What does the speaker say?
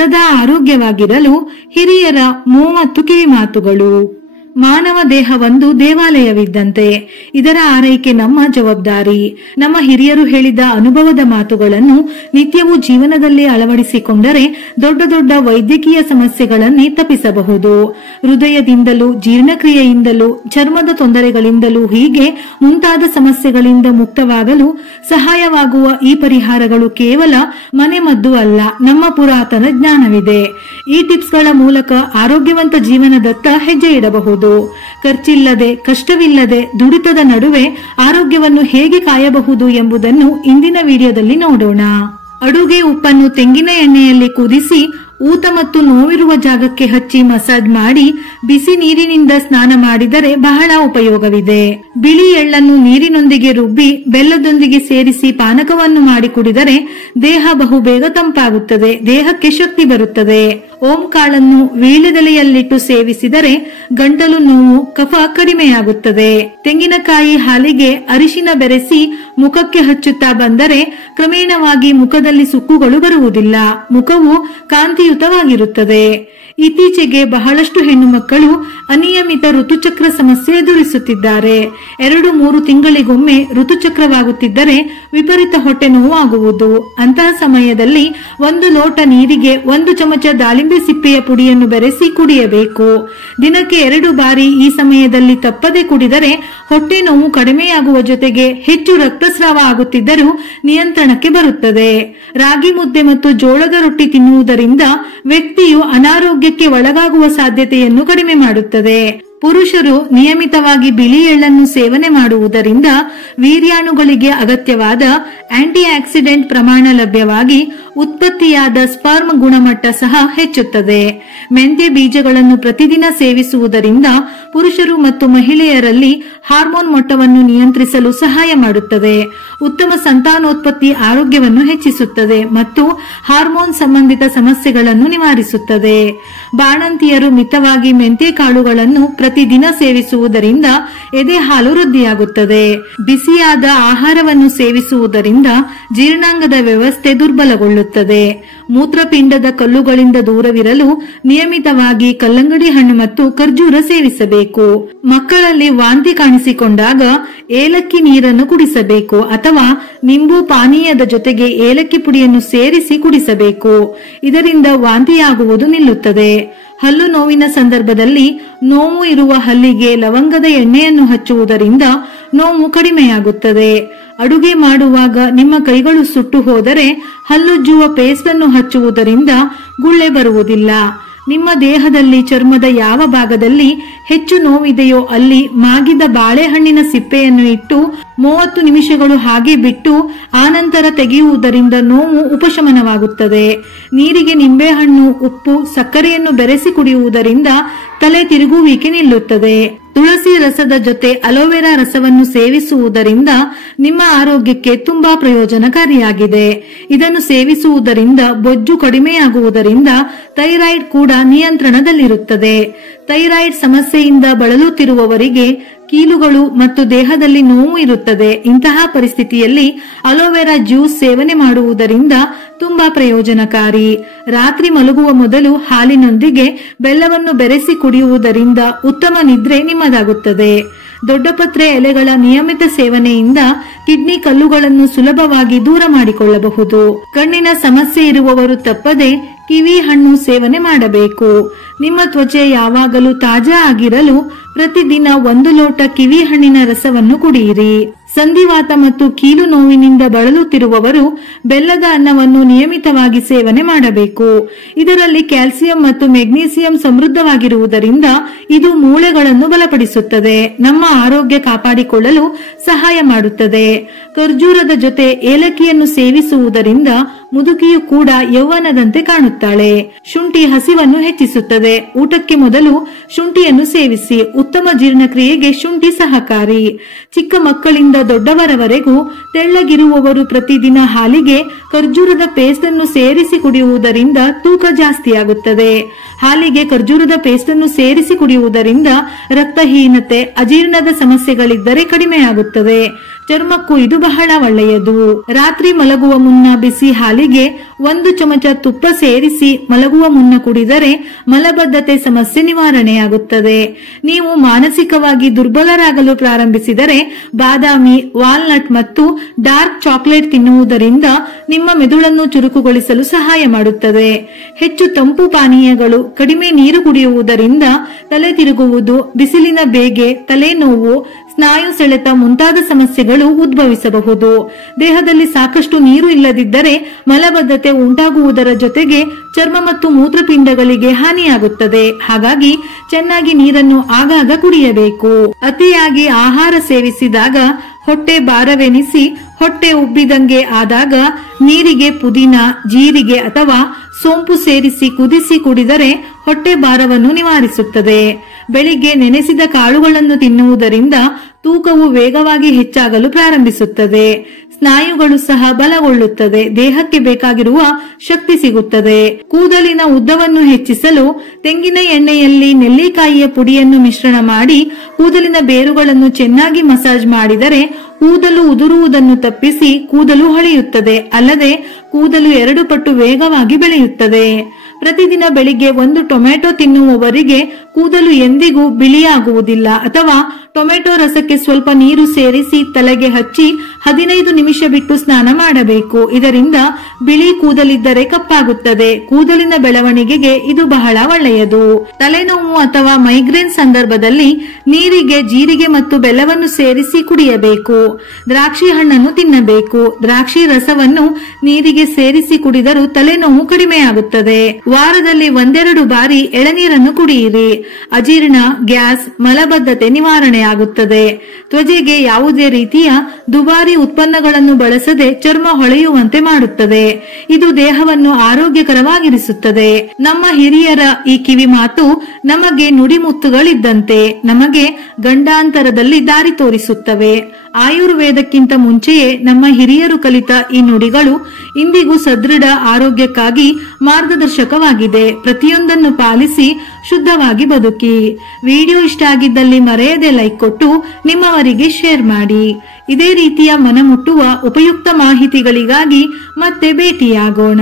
ಸದಾ ಆರೋಗ್ಯವಾಗಿರಲು ಹಿರಿಯರ 30 ಕಿವಿಮಾತುಗಳು. ಮಾನವ ದೇಹವೊಂದು ದೇವಾಲಯವಿದ್ದಂತೆ. ಇದರ ಆರೈಕೆ ನಮ್ಮ ಜವಾಬ್ದಾರಿ. ನಮ್ಮ ಹಿರಿಯರು ಹೇಳಿದ ಅನುಭವದ ಮಾತುಗಳನ್ನು ನಿತ್ಯವೂ ಜೀವನದಲ್ಲಿ ಅಳವಡಿಸಿಕೊಂಡರೆ ದೊಡ್ಡ ದೊಡ್ಡ ವೈದ್ಯಕೀಯ ಸಮಸ್ಯೆಗಳನ್ನೇ ತಪ್ಪಿಸಬಹುದು. ಹೃದಯದಿಂದಲೂ, ಜೀರ್ಣಕ್ರಿಯೆಯಿಂದಲೂ, ಚರ್ಮದ ತೊಂದರೆಗಳಿಂದಲೂ ಹೀಗೆ ಮುಂತಾದ ಸಮಸ್ಯೆಗಳಿಂದ ಮುಕ್ತವಾಗಲು ಸಹಾಯವಾಗುವ ಈ ಪರಿಹಾರಗಳು ಕೇವಲ ಮನೆಮದ್ದು ಅಲ್ಲ, ನಮ್ಮ ಪುರಾತನ ಜ್ಞಾನವಿದೆ. ಈ ಟಿಪ್ಸ್ಗಳ ಮೂಲಕ ಆರೋಗ್ಯವಂತ ಜೀವನದತ್ತ ಹೆಜ್ಜೆ ಇಡಬಹುದು. ಖರ್ಚಿಲ್ಲದೆ, ಕಷ್ಟವಿಲ್ಲದೆ, ದುಡಿತದ ನಡುವೆ ಆರೋಗ್ಯವನ್ನು ಹೇಗೆ ಕಾಯಬಹುದು ಎಂಬುದನ್ನು ಇಂದಿನ ವಿಡಿಯೋದಲ್ಲಿ ನೋಡೋಣ. ಅಡುಗೆ ಉಪ್ಪನ್ನು ತೆಂಗಿನ ಎಣ್ಣೆಯಲ್ಲಿ ಕುದಿಸಿ ಊತ ಮತ್ತು ನೋವಿರುವ ಜಾಗಕ್ಕೆ ಹಚ್ಚಿ ಮಸಾಜ್ ಮಾಡಿ ಬಿಸಿ ನೀರಿನಿಂದ ಸ್ನಾನ ಮಾಡಿದರೆ ಬಹಳ ಉಪಯೋಗವಿದೆ. ಬಿಳಿ ಎಳ್ಳನ್ನು ನೀರಿನೊಂದಿಗೆ ರುಬ್ಬಿ ಬೆಲ್ಲದೊಂದಿಗೆ ಸೇರಿಸಿ ಪಾನಕವನ್ನು ಮಾಡಿ ಕುಡಿದರೆ ದೇಹ ಬಹುಬೇಗ ತಂಪಾಗುತ್ತದೆ, ದೇಹಕ್ಕೆ ಶಕ್ತಿ ಬರುತ್ತದೆ. ಓಂ ಕಾಳನ್ನು ವೀಳ್ಯದೆಲೆಯಲ್ಲಿಟ್ಟು ಸೇವಿಸಿದರೆ ಗಂಟಲು ನೋವು, ಕಫ ಕಡಿಮೆಯಾಗುತ್ತದೆ. ತೆಂಗಿನಕಾಯಿ ಹಾಲಿಗೆ ಅರಿಶಿನ ಬೆರೆಸಿ ಮುಖಕ್ಕೆ ಹಚ್ಚುತ್ತಾ ಬಂದರೆ ಕ್ರಮೇಣವಾಗಿ ಮುಖದಲ್ಲಿ ಸುಕ್ಕುಗಳು ಬರುವುದಿಲ್ಲ, ಮುಖವು ಕಾಂತಿಯುತವಾಗಿರುತ್ತದೆ. ಇತ್ತೀಚೆಗೆ ಬಹಳಷ್ಟು ಹೆಣ್ಣು ಮಕ್ಕಳು ಅನಿಯಮಿತ ಋತುಚಕ್ರ ಸಮಸ್ಯೆ ಎದುರಿಸುತ್ತಿದ್ದಾರೆ. 2-3 ತಿಂಗಳಿಗೊಮ್ಮೆ ಋತುಚಕ್ರವಾಗುತ್ತಿದ್ದರೆ ವಿಪರೀತ ಹೊಟ್ಟೆ ನೋವು ಆಗುವುದು. ಅಂತಹ ಸಮಯದಲ್ಲಿ 1 ಲೋಟ ನೀರಿಗೆ 1 ಚಮಚ ದಾಳಿಂಬೆ ಸಿಪ್ಪೆಯ ಪುಡಿಯನ್ನು ಬೆರೆಸಿ ಕುಡಿಯಬೇಕು. ದಿನಕ್ಕೆ 2 ಬಾರಿ ಈ ಸಮಯದಲ್ಲಿ ತಪ್ಪದೆ ಕುಡಿದರೆ ಹೊಟ್ಟೆ ನೋವು ಕಡಿಮೆಯಾಗುವ ಜೊತೆಗೆ ಹೆಚ್ಚು ರಕ್ತಸ್ರಾವ ಆಗುತ್ತಿದ್ದರೂ ನಿಯಂತ್ರಣಕ್ಕೆ ಬರುತ್ತದೆ. ರಾಗಿ ಮುದ್ದೆ ಮತ್ತು ಜೋಳದ ರೊಟ್ಟಿ ತಿನ್ನುವುದರಿಂದ ವ್ಯಕ್ತಿಯು ಅನಾರೋಗ್ಯಕ್ಕೆ ಒಳಗಾಗುವ ಸಾಧ್ಯತೆಯನ್ನು ಕಡಿಮೆ ಮಾಡುತ್ತದೆ. ಪುರುಷರು ನಿಯಮಿತವಾಗಿ ಬಿಳಿ ಎಳ್ಳನ್ನು ಸೇವನೆ ಮಾಡುವುದರಿಂದ ವೀರ್ಯಾಣುಗಳಿಗೆ ಅಗತ್ಯವಾದ ಆಂಟಿ ಆಕ್ಸಿಡೆಂಟ್ ಪ್ರಮಾಣ ಲಭ್ಯವಾಗಿ ಉತ್ಪತ್ತಿಯಾದ ಸ್ಪರ್ಮ್ ಗುಣಮಟ್ಟ ಸಹ ಹೆಚ್ಚುತ್ತದೆ. ಮೆಂತ್ಯ ಬೀಜಗಳನ್ನು ಪ್ರತಿದಿನ ಸೇವಿಸುವುದರಿಂದ ಪುರುಷರು ಮತ್ತು ಮಹಿಳೆಯರಲ್ಲಿ ಹಾರ್ಮೋನ್ ಮಟ್ಟವನ್ನು ನಿಯಂತ್ರಿಸಲು ಸಹಾಯ ಮಾಡುತ್ತದೆ. ಉತ್ತಮ ಸಂತಾನೋತ್ಪತ್ತಿ ಆರೋಗ್ಯವನ್ನು ಹೆಚ್ಚಿಸುತ್ತದೆ ಮತ್ತು ಹಾರ್ಮೋನ್ ಸಂಬಂಧಿತ ಸಮಸ್ಯೆಗಳನ್ನು ನಿವಾರಿಸುತ್ತದೆ. ಬಾಣಂತಿಯರು ಮಿತವಾಗಿ ಮೆಂತ್ಯ ಕಾಳುಗಳನ್ನು ಪ್ರತಿದಿನ ಸೇವಿಸುವುದರಿಂದ ಎದೆ ಹಾಲು ವೃದ್ಧಿಯಾಗುತ್ತದೆ. ಬಿಸಿಯಾದ ಆಹಾರವನ್ನು ಸೇವಿಸುವುದರಿಂದ ಜೀರ್ಣಾಂಗದ ವ್ಯವಸ್ಥೆ ದುರ್ಬಲಗೊಳ್ಳುತ್ತದೆ. ಮೂತ್ರಪಿಂಡದ ಕಲ್ಲುಗಳಿಂದ ದೂರವಿರಲು ನಿಯಮಿತವಾಗಿ ಕಲ್ಲಂಗಡಿ ಹಣ್ಣು ಮತ್ತು ಖರ್ಜೂರ ಸೇವಿಸಬೇಕು. ಮಕ್ಕಳಲ್ಲಿ ವಾಂತಿ ಕಾಣಿಸಿಕೊಂಡಾಗ ಏಲಕ್ಕಿ ನೀರನ್ನು ಕುಡಿಸಬೇಕು ಅಥವಾ ನಿಂಬು ಪಾನೀಯದ ಜೊತೆಗೆ ಏಲಕ್ಕಿ ಪುಡಿಯನ್ನು ಸೇರಿಸಿ ಕುಡಿಸಬೇಕು. ಇದರಿಂದ ವಾಂತಿಯಾಗುವುದು ನಿಲ್ಲುತ್ತದೆ. ಹಲ್ಲು ನೋವಿನ ಸಂದರ್ಭದಲ್ಲಿ ನೋವು ಇರುವ ಹಲ್ಲಿಗೆ ಲವಂಗದ ಎಣ್ಣೆಯನ್ನು ಹಚ್ಚುವುದರಿಂದ ನೋವು ಕಡಿಮೆಯಾಗುತ್ತದೆ. ಅಡುಗೆ ಮಾಡುವಾಗ ನಿಮ್ಮ ಕೈಗಳು ಸುಟ್ಟು ಹೋದರೆ ಹಲ್ಲುಜ್ಜುವ ಪೇಸ್ಟ್ ಅನ್ನು ಹಚ್ಚುವುದರಿಂದ ಗುಳ್ಳೆ ಬರುವುದಿಲ್ಲ. ನಿಮ್ಮ ದೇಹದಲ್ಲಿ ಚರ್ಮದ ಯಾವ ಭಾಗದಲ್ಲಿ ಹೆಚ್ಚು ನೋವಿದೆಯೋ ಅಲ್ಲಿ ಮಾಗಿದ ಬಾಳೆಹಣ್ಣಿನ ಸಿಪ್ಪೆಯನ್ನು ಇಟ್ಟು 30 ನಿಮಿಷಗಳು ಹಾಗೆ ಬಿಟ್ಟು ಆನಂತರ ತೆಗೆಯುವುದರಿಂದ ನೋವು ಉಪಶಮನವಾಗುತ್ತದೆ. ನೀರಿಗೆ ನಿಂಬೆಹಣ್ಣು, ಉಪ್ಪು, ಸಕ್ಕರೆಯನ್ನು ಬೆರೆಸಿ ಕುಡಿಯುವುದರಿಂದ ತಲೆ ತಿರುಗುವಿಕೆ ನಿಲ್ಲುತ್ತದೆ. ತುಳಸಿ ರಸದ ಜೊತೆ ಅಲೋವೆರಾ ರಸವನ್ನು ಸೇವಿಸುವುದರಿಂದ ನಿಮ್ಮ ಆರೋಗ್ಯಕ್ಕೆ ತುಂಬಾ ಪ್ರಯೋಜನಕಾರಿಯಾಗಿದೆ. ಇದನ್ನು ಸೇವಿಸುವುದರಿಂದ ಬೊಜ್ಜು ಕಡಿಮೆಯಾಗುವುದರಿಂದ ಥೈರಾಯ್ಡ್ ಕೂಡ ನಿಯಂತ್ರಣದಲ್ಲಿರುತ್ತದೆ. ಥೈರಾಯ್ಡ್ ಸಮಸ್ಯೆಯಿಂದ ಬಳಲುತ್ತಿರುವವರಿಗೆ ಕೀಲುಗಳು ಮತ್ತು ದೇಹದಲ್ಲಿ ನೋವು ಇರುತ್ತದೆ. ಇಂತಹ ಪರಿಸ್ಥಿತಿಯಲ್ಲಿ ಅಲೋವೆರಾ ಜ್ಯೂಸ್ ಸೇವನೆ ಮಾಡುವುದರಿಂದ ತುಂಬಾ ಪ್ರಯೋಜನಕಾರಿ. ರಾತ್ರಿ ಮಲಗುವ ಮೊದಲು ಹಾಲಿನೊಂದಿಗೆ ಬೆಲ್ಲವನ್ನು ಬೆರೆಸಿ ಕುಡಿಯುವುದರಿಂದ ಉತ್ತಮ ನಿದ್ರೆ ನಿಮ್ಮದಾಗುತ್ತದೆ. ದೊಡ್ಡಪತ್ರೆ ಎಲೆಗಳ ನಿಯಮಿತ ಸೇವನೆಯಿಂದ ಕಿಡ್ನಿ ಕಲ್ಲುಗಳನ್ನು ಸುಲಭವಾಗಿ ದೂರ ಮಾಡಿಕೊಳ್ಳಬಹುದು. ಕಣ್ಣಿನ ಸಮಸ್ಯೆ ಇರುವವರು ತಪ್ಪದೆ ಕಿವಿ ಹಣ್ಣು ಸೇವನೆ ಮಾಡಬೇಕು. ನಿಮ್ಮ ತ್ವಚೆ ಯಾವಾಗಲೂ ತಾಜಾ ಆಗಿರಲು ಪ್ರತಿದಿನ 1 ಲೋಟ ಕಿವಿ ಹಣ್ಣಿನ ರಸವನ್ನು ಕುಡಿಯಿರಿ. ಸಂಧಿವಾತ ಮತ್ತು ಕೀಲು ನೋವಿನಿಂದ ಬಳಲುತ್ತಿರುವವರು ಬೆಲ್ಲದ ಅನ್ನವನ್ನು ನಿಯಮಿತವಾಗಿ ಸೇವನೆ ಮಾಡಬೇಕು. ಇದರಲ್ಲಿ ಕ್ಯಾಲ್ಸಿಯಂ ಮತ್ತು ಮೆಗ್ನೀಸಿಯಂ ಸಮೃದ್ಧವಾಗಿರುವುದರಿಂದ ಇದು ಮೂಳೆಗಳನ್ನು ಬಲಪಡಿಸುತ್ತದೆ, ನಮ್ಮ ಆರೋಗ್ಯ ಕಾಪಾಡಿಕೊಳ್ಳಲು ಸಹಾಯ ಮಾಡುತ್ತದೆ. ಖರ್ಜೂರದ ಜೊತೆ ಏಲಕ್ಕಿಯನ್ನು ಸೇವಿಸುವುದರಿಂದ ಮುದುಕಿಯು ಕೂಡ ಯೌವನದಂತೆ ಕಾಣುತ್ತಾಳೆ. ಶುಂಠಿ ಹಸಿವನ್ನು ಹೆಚ್ಚಿಸುತ್ತದೆ. ಊಟಕ್ಕೆ ಮೊದಲು ಶುಂಠಿಯನ್ನು ಸೇವಿಸಿ. ಉತ್ತಮ ಜೀರ್ಣಕ್ರಿಯೆಗೆ ಶುಂಠಿ ಸಹಕಾರಿ. ಚಿಕ್ಕ ಮಕ್ಕಳಿಂದ ದೊಡ್ಡವರವರೆಗೂ ತೆಳ್ಳಗಿರುವವರು ಪ್ರತಿದಿನ ಹಾಲಿಗೆ ಖರ್ಜೂರದ ಪೇಸ್ಟ್ ಅನ್ನು ಸೇರಿಸಿ ಕುಡಿಯುವುದರಿಂದ ತೂಕ ಜಾಸ್ತಿಯಾಗುತ್ತದೆ. ಹಾಲಿಗೆ ಖರ್ಜೂರದ ಪೇಸ್ಟ್ ಅನ್ನು ಸೇರಿಸಿ ಕುಡಿಯುವುದರಿಂದ ರಕ್ತಹೀನತೆ, ಅಜೀರ್ಣದ ಸಮಸ್ಯೆಗಳಿದ್ದರೆ ಕಡಿಮೆಯಾಗುತ್ತದೆ. ಚರ್ಮಕ್ಕೂ ಇದು ಬಹಳ ಒಳ್ಳೆಯದು. ರಾತ್ರಿ ಮಲಗುವ ಮುನ್ನ ಬಿಸಿ ಹಾಲಿಗೆ 1 ಚಮಚ ತುಪ್ಪ ಸೇರಿಸಿ ಮಲಗುವ ಮುನ್ನ ಕುಡಿದರೆ ಮಲಬದ್ಧತೆ ಸಮಸ್ಯೆ ನಿವಾರಣೆಯಾಗುತ್ತದೆ. ನೀವು ಮಾನಸಿಕವಾಗಿ ದುರ್ಬಲರಾಗಲು ಪ್ರಾರಂಭಿಸಿದರೆ ಬಾದಾಮಿ, ವಾಲ್ನಟ್ ಮತ್ತು ಡಾರ್ಕ್ ಚಾಕೊಲೇಟ್ ತಿನ್ನುವುದರಿಂದ ನಿಮ್ಮ ಮೆದುಳನ್ನು ಚುರುಕುಗೊಳಿಸಲು ಸಹಾಯ ಮಾಡುತ್ತದೆ. ಹೆಚ್ಚು ತಂಪು ಪಾನೀಯಗಳು, ಕಡಿಮೆ ನೀರು ಕುಡಿಯುವುದರಿಂದ ತಲೆ ತಿರುಗುವುದು, ಬಿಸಿಲಿನ ಬೇಗೆ, ತಲೆನೋವು, ಸ್ನಾಯು ಸೆಳೆತ ಮುಂತಾದ ಸಮಸ್ಯೆಗಳು ಉದ್ಭವಿಸಬಹುದು. ದೇಹದಲ್ಲಿ ಸಾಕಷ್ಟು ನೀರು ಇಲ್ಲದಿದ್ದರೆ ಮಲಬದ್ಧತೆ ಉಂಟಾಗುವುದರ ಜೊತೆಗೆ ಚರ್ಮ ಮತ್ತು ಮೂತ್ರಪಿಂಡಗಳಿಗೆ ಹಾನಿಯಾಗುತ್ತದೆ. ಹಾಗಾಗಿ ಚೆನ್ನಾಗಿ ನೀರನ್ನು ಆಗಾಗ ಕುಡಿಯಬೇಕು. ಅತಿಯಾಗಿ ಆಹಾರ ಸೇವಿಸಿದಾಗ ಹೊಟ್ಟೆ ಭಾರವೆನಿಸಿ ಹೊಟ್ಟೆ ಉಬ್ಬಿದಂಗೆ ಆದಾಗ ನೀರಿಗೆ ಪುದೀನ, ಜೀರಿಗೆ ಅಥವಾ ಸೋಂಪು ಸೇರಿಸಿ ಕುದಿಸಿ ಕುಡಿದರೆ ಹೊಟ್ಟೆ ಭಾರವನ್ನು ನಿವಾರಿಸುತ್ತದೆ. ಬೆಳಿಗ್ಗೆ ನೆನೆಸಿದ ಕಾಳುಗಳನ್ನು ತಿನ್ನುವುದರಿಂದ ತೂಕವು ವೇಗವಾಗಿ ಹೆಚ್ಚಾಗಲು ಪ್ರಾರಂಭಿಸುತ್ತದೆ. ಸ್ನಾಯುಗಳು ಸಹ ಬಲಗೊಳ್ಳುತ್ತದೆ. ದೇಹಕ್ಕೆ ಬೇಕಾಗಿರುವ ಶಕ್ತಿ ಸಿಗುತ್ತದೆ. ಕೂದಲಿನ ಉದ್ದವನ್ನು ಹೆಚ್ಚಿಸಲು ತೆಂಗಿನ ಎಣ್ಣೆಯಲ್ಲಿ ನೆಲ್ಲಿಕಾಯಿಯ ಪುಡಿಯನ್ನು ಮಿಶ್ರಣ ಮಾಡಿ ಕೂದಲಿನ ಬೇರುಗಳನ್ನು ಚೆನ್ನಾಗಿ ಮಸಾಜ್ ಮಾಡಿದರೆ ಕೂದಲು ಉದುರುವುದನ್ನು ತಪ್ಪಿಸಿ ಕೂದಲು ಹೊಳೆಯುತ್ತದೆ. ಅಲ್ಲದೆ ಕೂದಲು 2 ಪಟ್ಟು ವೇಗವಾಗಿ ಬೆಳೆಯುತ್ತದೆ. ಪ್ರತಿದಿನ ಬೆಳಿಗ್ಗೆ 1 ಟೊಮೆಟೊ ತಿನ್ನುವವರಿಗೆ ಕೂದಲು ಎಂದಿಗೂ ಬಿಳಿಯಾಗುವುದಿಲ್ಲ. ಅಥವಾ ಟೊಮೆಟೊ ರಸಕ್ಕೆ ಸ್ವಲ್ಪ ನೀರು ಸೇರಿಸಿ ತಲೆಗೆ ಹಚ್ಚಿ 15 ನಿಮಿಷ ಬಿಟ್ಟು ಸ್ನಾನ ಮಾಡಬೇಕು. ಇದರಿಂದ ಬಿಳಿ ಕೂದಲಿದ್ದರೆ ಕಪ್ಪಾಗುತ್ತದೆ. ಕೂದಲಿನ ಬೆಳವಣಿಗೆಗೆ ಇದು ಬಹಳ ಒಳ್ಳೆಯದು. ತಲೆನೋವು ಅಥವಾ ಮೈಗ್ರೇನ್ ಸಂದರ್ಭದಲ್ಲಿ ನೀರಿಗೆ ಜೀರಿಗೆ ಮತ್ತು ಬೆಲ್ಲವನ್ನು ಸೇರಿಸಿ ಕುಡಿಯಬೇಕು. ದ್ರಾಕ್ಷಿ ಹಣ್ಣನ್ನು ತಿನ್ನಬೇಕು. ದ್ರಾಕ್ಷಿ ರಸವನ್ನು ನೀರಿಗೆ ಸೇರಿಸಿ ಕುಡಿದರೂ ತಲೆನೋವು ಕಡಿಮೆಯಾಗುತ್ತದೆ. ವಾರದಲ್ಲಿ 1-2 ಬಾರಿ ಎಳನೀರನ್ನು ಕುಡಿಯಿರಿ. ಅಜೀರ್ಣ, ಗ್ಯಾಸ್, ಮಲಬದ್ಧತೆ ನಿವಾರಣೆಯಾಗುತ್ತದೆ. ತ್ವಚೆಗೆ ಯಾವುದೇ ರೀತಿಯ ದುಬಾರಿ ಉತ್ಪನ್ನಗಳನ್ನು ಬಳಸದೆ ಚರ್ಮ ಹೊಳೆಯುವಂತೆ ಮಾಡುತ್ತದೆ. ಇದು ದೇಹವನ್ನು ಆರೋಗ್ಯಕರವಾಗಿರಿಸುತ್ತದೆ. ನಮ್ಮ ಹಿರಿಯರ ಈ ಕಿವಿ ಮಾತು ನಮಗೆ ನುಡಿಮುತ್ತುಗಳಿದ್ದಂತೆ, ನಮಗೆ ಗಂಡಾಂತರದಲ್ಲಿ ದಾರಿ ತೋರಿಸುತ್ತವೆ. ಆಯುರ್ವೇದಕ್ಕಿಂತ ಮುಂಚೆಯೇ ನಮ್ಮ ಹಿರಿಯರು ಕಲಿತ ಈ ನುಡಿಗಳು ಇಂದಿಗೂ ಸದೃಢ ಆರೋಗ್ಯಕ್ಕಾಗಿ ಮಾರ್ಗದರ್ಶಕವಾಗಿದೆ. ಪ್ರತಿಯೊಂದನ್ನು ಪಾಲಿಸಿ ಶುದ್ಧವಾಗಿ ಬದುಕಿ. ವಿಡಿಯೋ ಇಷ್ಟ ಆಗಿದ್ದಲ್ಲಿ ಮರೆಯದೆ ಲೈಕ್ ಕೊಟ್ಟು ನಿಮ್ಮವರಿಗೆ ಶೇರ್ ಮಾಡಿ. ಇದೇ ರೀತಿಯ ಮನಮುಟ್ಟುವ ಉಪಯುಕ್ತ ಮಾಹಿತಿಗಳಿಗಾಗಿ ಮತ್ತೆ ಭೇಟಿಯಾಗೋಣ.